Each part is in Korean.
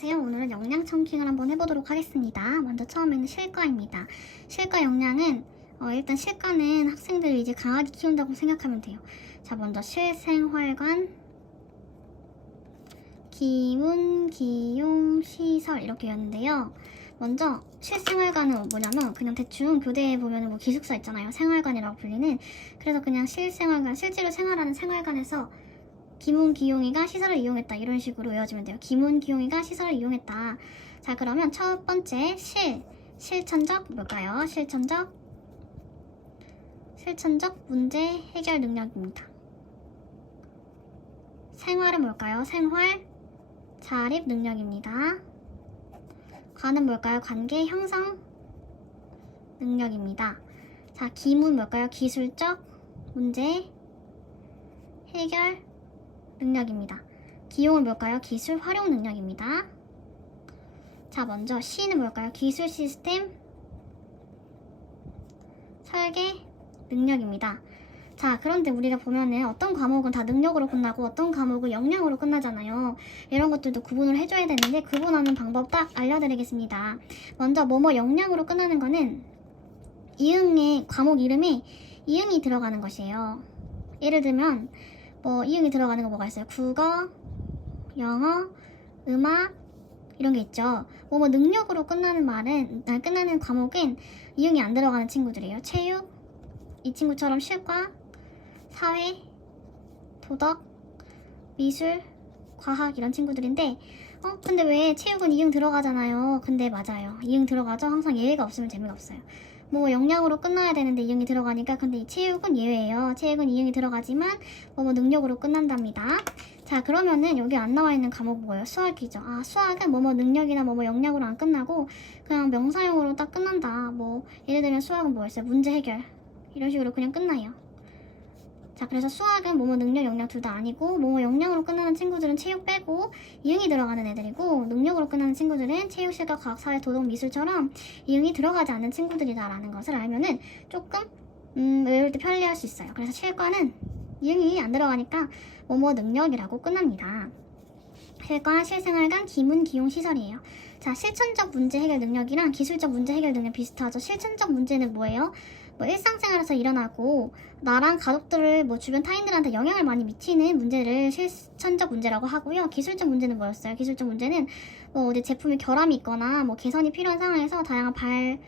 안녕하세요. 오늘은 영양 청킹을 한번 해보도록 하겠습니다. 먼저 처음에는 실과입니다. 실과 영양은 어, 일단 실과는 학생들을 이제 강하게 키운다고 생각하면 돼요. 자, 먼저 실생활관, 기문, 기용, 시설 이렇게 였는데요. 먼저 실생활관은 뭐냐면 그냥 대충 교대에 보면 뭐 기숙사 있잖아요. 생활관이라고 불리는. 그래서 그냥 실생활관, 실제로 생활하는 생활관에서 기문 기용이가 시설을 이용했다 이런 식으로 외워주면 돼요. 기문 기용이가 시설을 이용했다. 자 그러면 첫 번째 실 실천적 뭘까요? 실천적 실천적 문제 해결 능력입니다. 생활은 뭘까요? 생활 자립 능력입니다. 관은 뭘까요? 관계 형성 능력입니다. 자 기문 뭘까요? 기술적 문제 해결 능력입니다. 기용은 뭘까요? 기술 활용 능력입니다. 자, 먼저 C는 뭘까요? 기술 시스템 설계 능력입니다. 자, 그런데 우리가 보면은 어떤 과목은 다 능력으로 끝나고 어떤 과목은 역량으로 끝나잖아요. 이런 것들도 구분을 해줘야 되는데 구분하는 방법 딱 알려드리겠습니다. 먼저 뭐뭐 역량으로 끝나는 거는 이응의 과목 이름에 이응이 들어가는 것이에요. 예를 들면 뭐 이응이 들어가는 거 뭐가 있어요? 국어, 영어, 음악 이런 게 있죠. 뭐 뭐 능력으로 끝나는 말은 아, 끝나는 과목은 이응이 안 들어가는 친구들이에요. 체육 이 친구처럼 실과, 사회, 도덕, 미술, 과학 이런 친구들인데 어 근데 왜 체육은 이응 들어가잖아요. 근데 맞아요. 이응 들어가죠. 항상 예외가 없으면 재미가 없어요. 뭐 영양으로 끝나야 되는데 이응이 들어가니까 근데 이 체육은 예외예요. 체육은 이응이 들어가지만 뭐, 뭐 능력으로 끝난답니다. 자 그러면은 여기 안 나와 있는 과목 뭐예요? 수학이죠. 아 수학은 뭐뭐 능력이나 뭐뭐 역량으로 안 끝나고 그냥 명사용으로 딱 끝난다. 뭐 예를 들면 수학은 뭐였어요? 문제 해결 이런 식으로 그냥 끝나요. 자 그래서 수학은 뭐뭐 능력 역량 둘 다 아니고 뭐뭐 역량으로 끝나는 친구들은 체육 빼고 이응이 들어가는 애들이고 능력으로 끝나는 친구들은 체육 실과 과학 사회 도덕 미술처럼 이응이 들어가지 않는 친구들이다라는 것을 알면은 조금 음, 외울 때 편리할 수 있어요. 그래서 실과는 이응이 안 들어가니까 뭐뭐 능력이라고 끝납니다. 실과 실생활관 기문 기용 시설이에요. 자 실천적 문제 해결 능력이랑 기술적 문제 해결 능력 비슷하죠. 실천적 문제는 뭐예요? 뭐 일상생활에서 일어나고 나랑 가족들을 뭐 주변 타인들한테 영향을 많이 미치는 문제를 실천적 문제라고 하고요. 기술적 문제는 뭐였어요? 기술적 문제는 뭐 어디 제품에 결함이 있거나 뭐 개선이 필요한 상황에서 다양한 발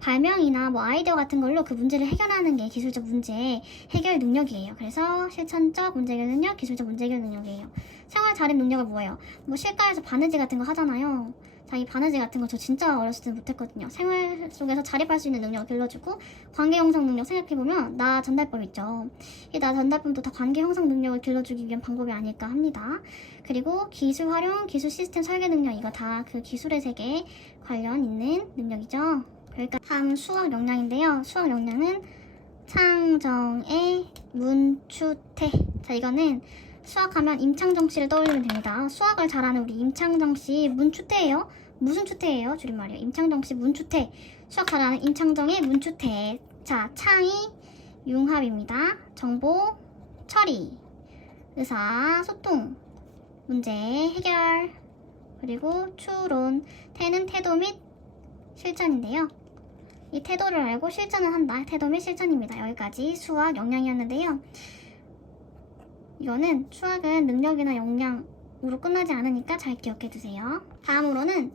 발명이나 뭐 아이디어 같은 걸로 그 문제를 해결하는 게 기술적 문제 해결 능력이에요. 그래서 실천적 문제 해결 능력, 기술적 문제 해결 능력이에요. 생활 자립 능력은 뭐예요? 뭐 실과에서 바느질 같은 거 하잖아요. 자, 이 바느질 같은 거 저 진짜 어렸을 때 못했거든요. 생활 속에서 자립할 수 있는 능력을 길러주고 관계 형성 능력 생각해보면 나 전달법 있죠. 이 나 전달법도 다 관계 형성 능력을 길러주기 위한 방법이 아닐까 합니다. 그리고 기술 활용, 기술 시스템 설계 능력 이거 다 그 기술의 세계에 관련 있는 능력이죠. 그러니까 다음 수학 역량인데요. 수학 역량은 창정의 문추태. 자, 이거는 수학하면 임창정 씨를 떠올리면 됩니다. 수학을 잘하는 우리 임창정 씨 문추태예요. 무슨 추태예요? 줄임말이요. 임창정 씨 문추태. 수학 잘하는 임창정의 문추태. 자, 창이 융합입니다. 정보 처리, 의사 소통, 문제 해결, 그리고 추론. 태는 태도 및 실전인데요. 이 태도를 알고 실전을 한다. 태도 및 실전입니다. 여기까지 수학 역량이었는데요. 이거는 수학은 능력이나 역량으로 끝나지 않으니까 잘 기억해 두세요. 다음으로는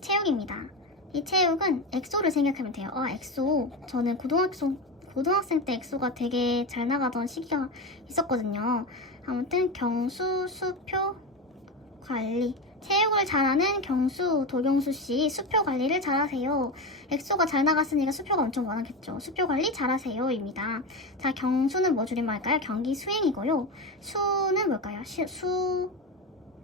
체육입니다. 이 체육은 엑소를 생각하면 돼요. 어, 엑소. 저는 고등학생, 고등학생 때 엑소가 되게 잘 나가던 시기가 있었거든요. 아무튼 경수, 수표, 관리. 체육을 잘하는 경수, 도경수 씨 수표 관리를 잘하세요. 엑소가 잘 나갔으니까 수표가 엄청 많았겠죠. 수표 관리 잘하세요. 입니다. 자, 경수는 뭐 줄임말까요? 경기 수행이고요. 수는 뭘까요? 시,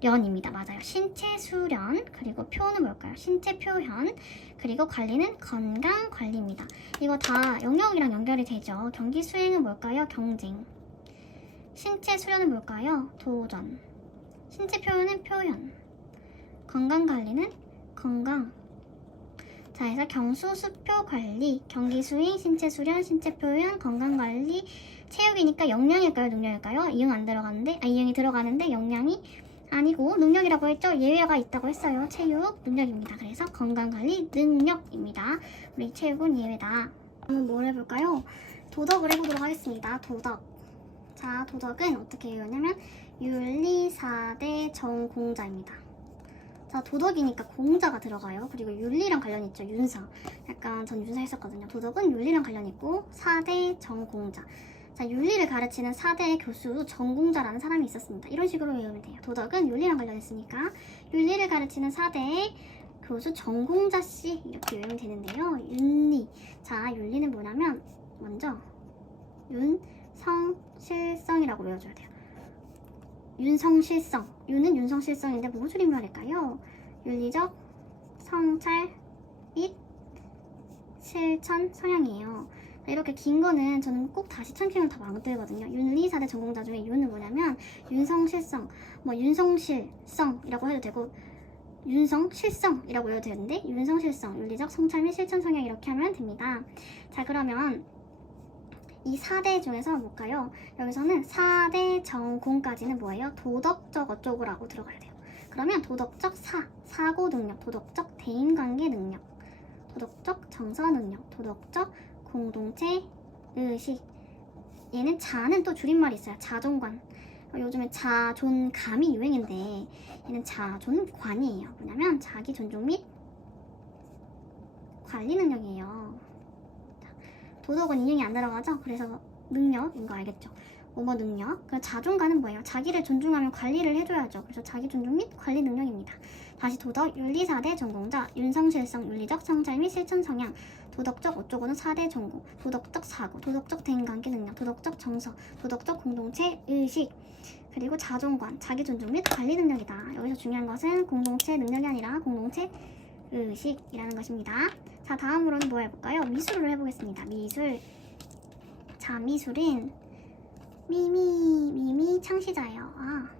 수련입니다. 맞아요. 신체 수련. 그리고 표는 뭘까요? 신체 표현. 그리고 관리는 건강 관리입니다. 이거 다 영역이랑 연결이 되죠. 경기 수행은 뭘까요? 경쟁. 신체 수련은 뭘까요? 도전. 신체 표현은 표현. 건강 관리는 건강. 자, 그래서 경수 수표 관리, 경기 수행, 신체 수련, 신체 표현, 건강 관리, 체육이니까 역량일까요, 능력일까요? 이응 안 들어가는데, 아 이응이 들어가는데 역량이 아니고 능력이라고 했죠. 예외가 있다고 했어요. 체육 능력입니다. 그래서 건강관리 능력입니다. 우리 체육은 예외다. 한번 뭘 해볼까요? 도덕을 해보도록 하겠습니다. 도덕. 자, 도덕은 어떻게 외우냐면 윤리사대 정공자입니다. 자, 도덕이니까 공자가 들어가요. 그리고 윤리랑 관련 있죠. 윤사. 약간 전 윤사 했었거든요. 도덕은 윤리랑 관련 있고 사대 정공자. 자, 윤리를 가르치는 사대 교수 정공자라는 사람이 있었습니다. 이런 식으로 외우면 돼요. 도덕은 윤리랑 관련했으니까 윤리를 가르치는 사대 교수 정공자 씨 이렇게 외우면 되는데요. 윤리. 자, 윤리는 뭐냐면 먼저 윤 성 실성이라고 외워줘야 돼요. 윤성실성. 윤은 윤성실성인데 무엇을 의미할까요? 윤리적 성찰 및 실천 성향이에요. 이렇게 긴 거는 저는 꼭 다시 참기면 다 망들거든요. 윤리사대 전공자 중에 윤은 뭐냐면 윤성실성, 뭐 윤성실성이라고 해도 되고 윤성실성이라고 해도 되는데 윤성실성, 윤리적 성찰 및 실천 성향 이렇게 하면 됩니다. 자 그러면 이 4대 중에서 뭘까요? 여기서는 4대 전공까지는 뭐예요? 도덕적 어쩌고라고 들어가야 돼요. 그러면 도덕적 사, 사고 능력, 도덕적 대인관계 능력, 도덕적 정서 능력, 도덕적 공동체 의식. 얘는 자는 또 줄임말이 있어요. 자존관. 어, 요즘에 자존감이 유행인데 얘는 자존관이에요. 뭐냐면 자기 존중 및 관리 능력이에요. 자, 도덕은 인형이 안 들어가죠? 그래서 능력인 거 알겠죠? 뭐뭐 능력. 그 자존감은 뭐예요? 자기를 존중하면 관리를 해줘야죠. 그래서 자기 존중 및 관리 능력입니다. 다시 도덕 윤리사대 전공자 윤성실성 윤리적 성찰 및 실천 성향 도덕적 어쩌고는 4대 전공 도덕적 사고 도덕적 대인관계 능력 도덕적 정서 도덕적 공동체 의식 그리고 자존관 자기 존중 및 관리 능력이다. 여기서 중요한 것은 공동체 능력이 아니라 공동체 의식이라는 것입니다. 자 다음으로는 뭐 해볼까요? 미술을 해보겠습니다. 미술 자 미술은 미미 미미 창시자예요. 아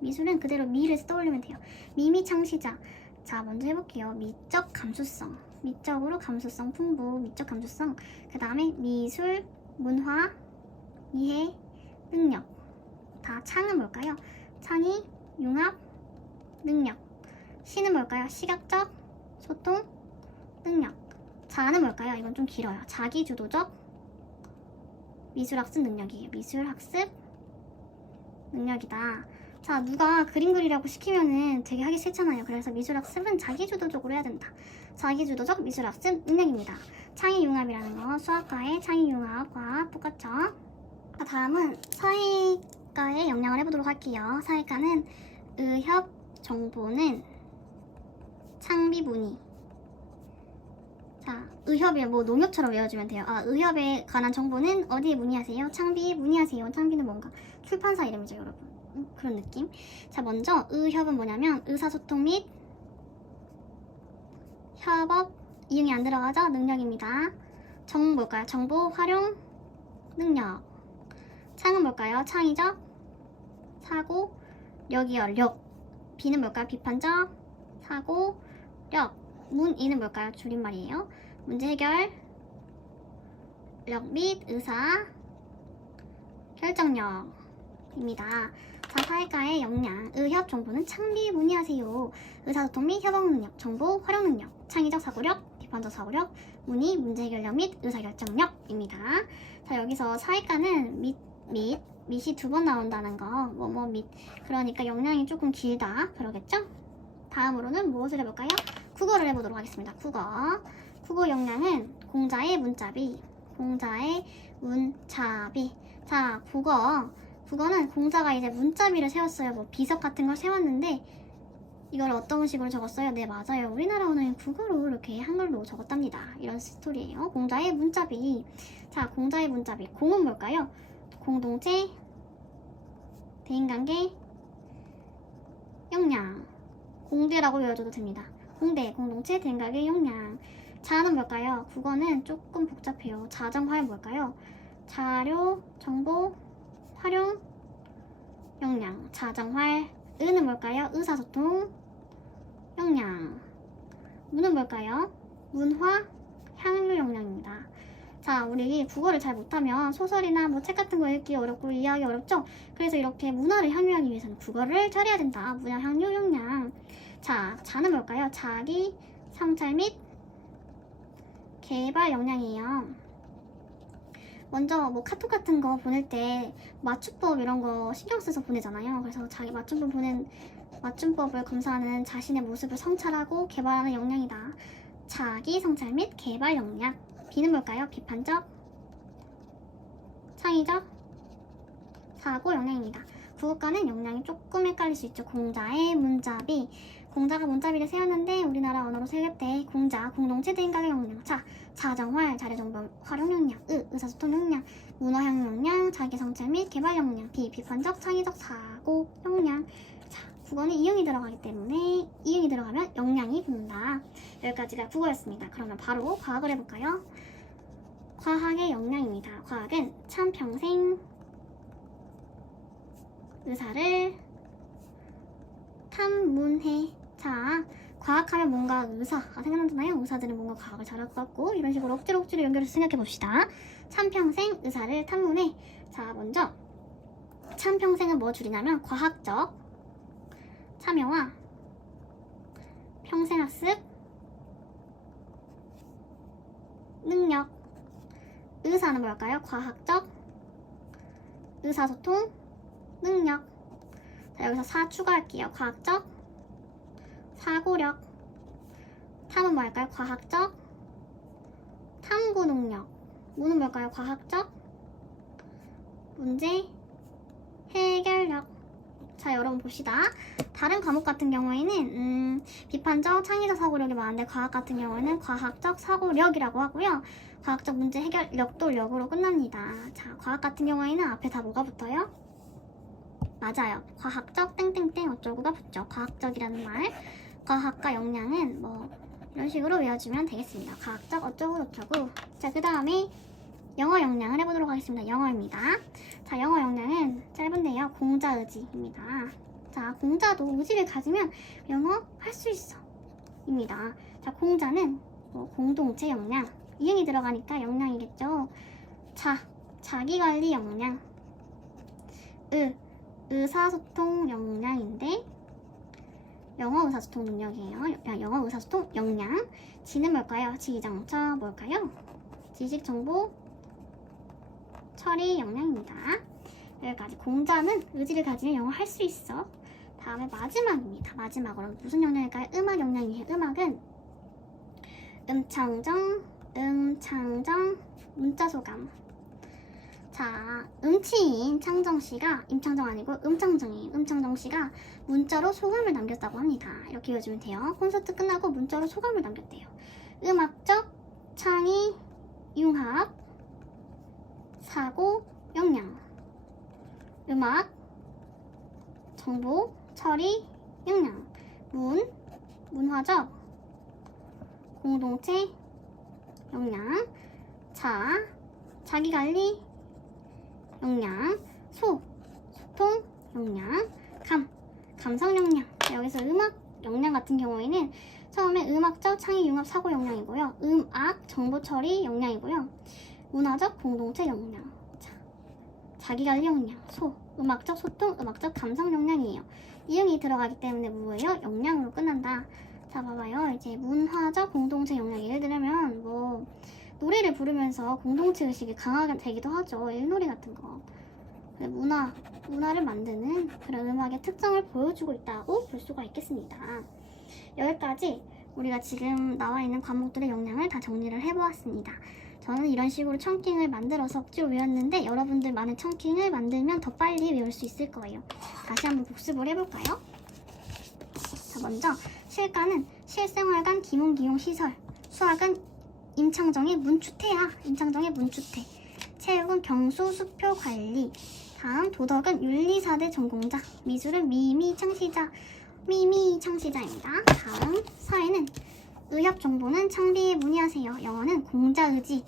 미술은 그대로 미를 떠올리면 돼요. 미미 창시자. 자 먼저 해볼게요. 미적 감수성. 미적으로 감수성 풍부. 미적 감수성. 그 다음에 미술 문화 이해 능력. 다 창은 뭘까요? 창의 융합 능력. 시는 뭘까요? 시각적 소통 능력. 자는 뭘까요? 이건 좀 길어요. 자기주도적 미술학습 능력이에요. 미술학습 능력이다. 자, 누가 그림 그리라고 시키면은 되게 하기 싫잖아요. 그래서 미술학습은 자기주도적으로 해야 된다. 자기주도적 미술학습 능력입니다. 창의융합이라는 거 수학과의 창의융합과 똑같죠? 자, 다음은 사회과의 역량을 해보도록 할게요. 사회과는 의협 정보는 창비문의 자, 의협이 뭐 농협처럼 외워주면 돼요. 아, 의협에 관한 정보는 어디에 문의하세요? 창비에 문의하세요. 창비는 뭔가 출판사 이름이죠, 여러분. 음, 그런 느낌. 자, 먼저 의협은 뭐냐면 의사소통 및 협업 이응이 안 들어가죠? 능력입니다. 정 뭘까요? 정보 활용 능력. 창은 뭘까요? 창의적 사고 력이요. 력. 비는 뭘까요? 비판적 사고 력. 문의는 뭘까요? 줄임말이에요. 문제 해결 력 및 의사 결정력입니다. 자, 사회과의 역량, 의협 정보는 창비 문의하세요. 의사소통 및 협업 능력, 정보 활용 능력, 창의적 사고력, 비판적 사고력, 문의, 문제 해결력 및 의사결정력입니다. 자, 여기서 사회과는 및, 및, 밑이 두 번 나온다는 거, 뭐, 뭐, 밑. 그러니까 역량이 조금 길다. 그러겠죠? 다음으로는 무엇을 해볼까요? 국어를 해보도록 하겠습니다. 국어. 국어 역량은 공자의 문자비, 공자의 문자비. 자, 국어. 국어는 공자가 이제 문자비를 세웠어요. 뭐 비석 같은 걸 세웠는데 이걸 어떤 식으로 적었어요? 네, 맞아요. 우리나라 언어는 국어로 이렇게 한글로 적었답니다. 이런 스토리예요. 공자의 문자비. 자, 공자의 문자비. 공은 뭘까요? 공동체, 대인관계, 역량. 공대라고 외워줘도 됩니다. 공대, 공동체, 대인관계, 역량. 자는 뭘까요? 국어는 조금 복잡해요. 자정화는 뭘까요? 자료, 정보, 활용, 역량. 자정활. 의는 뭘까요? 의사소통, 역량. 문은 뭘까요? 문화, 향유 역량입니다. 자, 우리 국어를 잘 못하면 소설이나 뭐 책 같은 거 읽기 어렵고 이해하기 어렵죠? 그래서 이렇게 문화를 향유하기 위해서는 국어를 잘해야 된다. 문화 향유 역량. 자, 자는 뭘까요? 자기 성찰 및 개발 역량이에요. 먼저 뭐 카톡 같은 거 보낼 때 맞춤법 이런 거 신경 써서 보내잖아요. 그래서 자기 맞춤법 보낸 맞춤법을 검사하는 자신의 모습을 성찰하고 개발하는 역량이다. 자기 성찰 및 개발 역량. B는 뭘까요? 비판적, 창의적, 사고 역량입니다. 국어과는 역량이 조금 헷갈릴 수 있죠. 공자의 문자비. 공자가 문자비를 세웠는데 우리나라 언어로 때 공자, 공동체 대인각의 역량. 자, 사정활, 자료정보 활용 역량, 의, 의사소통 역량, 문화향 역량, 자기성찰 및 개발 역량, 비, 비판적, 창의적, 사고 역량. 자, 국어는 이응이 들어가기 때문에 이응이 들어가면 역량이 붙는다. 여기까지가 국어였습니다. 그러면 바로 과학을 해볼까요? 과학의 역량입니다. 과학은 참 평생 의사를 탐문해. 자, 과학하면 뭔가 의사가 생각나잖아요. 의사들은 뭔가 과학을 잘할 것 같고 이런 식으로 억지로 억지로 연결해서 생각해 봅시다. 참평생 의사를 탐문해. 자, 먼저 참평생은 뭐 줄이냐면 과학적 참여와 평생학습 능력 의사는 뭘까요? 과학적 의사소통 능력 자, 여기서 사 추가할게요. 과학적 사고력 탐은 뭘까요? 과학적 탐구 능력. 무는 뭘까요? 과학적 문제 해결력. 자 여러분 봅시다. 다른 과목 같은 경우에는 음, 비판적 창의적 사고력이 많은데 과학 같은 경우에는 과학적 사고력이라고 하고요. 과학적 문제 해결력도 력으로 끝납니다. 자 과학 같은 경우에는 앞에 다 뭐가 붙어요? 맞아요. 과학적 땡땡땡 어쩌고가 붙죠. 과학적이라는 말 과학과 역량은 뭐 이런 식으로 외워주면 되겠습니다. 과학적 어쩌고 저쩌고. 자, 그 다음에 영어 역량을 해보도록 하겠습니다. 영어입니다. 자, 영어 역량은 짧은데요. 공자 의지입니다. 자, 공자도 의지를 가지면 영어 할 수 있어. 입니다. 자, 공자는 뭐 공동체 역량. 이응이 들어가니까 역량이겠죠. 자, 자기관리 역량. 의, 의사소통 역량인데 영어 의사소통 능력이에요. 야, 영어 의사소통 역량. 지는 뭘까요? 지정처 뭘까요? 지식 정보 처리 역량입니다. 여기까지 공자는 의지를 가지면 영어 할 수 있어. 다음에 마지막입니다. 마지막으로 무슨 역량일까요? 음악 역량이에요. 음악은 음창정, 음창정, 문자 소감. 자, 음치인 창정 씨가 임창정 아니고 음창정이에요. 음창정 씨가 문자로 소감을 남겼다고 합니다. 이렇게 읽어주면 돼요. 콘서트 끝나고 문자로 소감을 남겼대요. 음악적 창의 융합 사고 역량 음악 정보 처리 역량 문 문화적 공동체 역량 자 자기관리 역량 소 소통 역량 감 감성 역량 여기서 음악 역량 같은 경우에는 처음에 음악적 창의 융합 사고 역량이고요. 음악 정보 처리 역량이고요. 문화적 공동체 역량 자, 자기 관리 역량 소 음악적 소통 음악적 감성 역량이에요. 이응이 들어가기 때문에 뭐예요? 역량으로 끝난다. 자 봐봐요. 이제 문화적 공동체 역량 예를 들면 뭐 노래를 부르면서 공동체 의식이 강하게 되기도 하죠. 일놀이 같은 거. 문화, 문화를 만드는 그런 음악의 특성을 보여주고 있다고 볼 수가 있겠습니다. 여기까지 우리가 지금 나와 있는 과목들의 역량을 다 정리를 해보았습니다. 저는 이런 식으로 청킹을 만들어서 억지로 외웠는데 여러분들만의 청킹을 만들면 더 빨리 외울 수 있을 거예요. 다시 한번 복습을 해볼까요? 자, 먼저 실가는 실생활관 기문기용 시설, 수학은 임창정의 문추태야. 임창정의 문추태. 체육은 경수 수표 관리. 다음 도덕은 윤리사대 전공자. 미술은 미미 창시자. 미미 창시자입니다. 다음 사회는 의협 정보는 창비에 문의하세요. 영어는 공자 의지.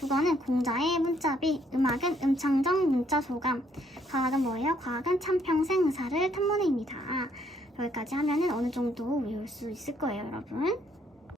국어는 공자의 문자비. 음악은 음창정 문자 소감. 과학은 뭐예요? 과학은 참평생 의사를 탐문해입니다. 여기까지 하면은 어느 정도 외울 수 있을 거예요, 여러분.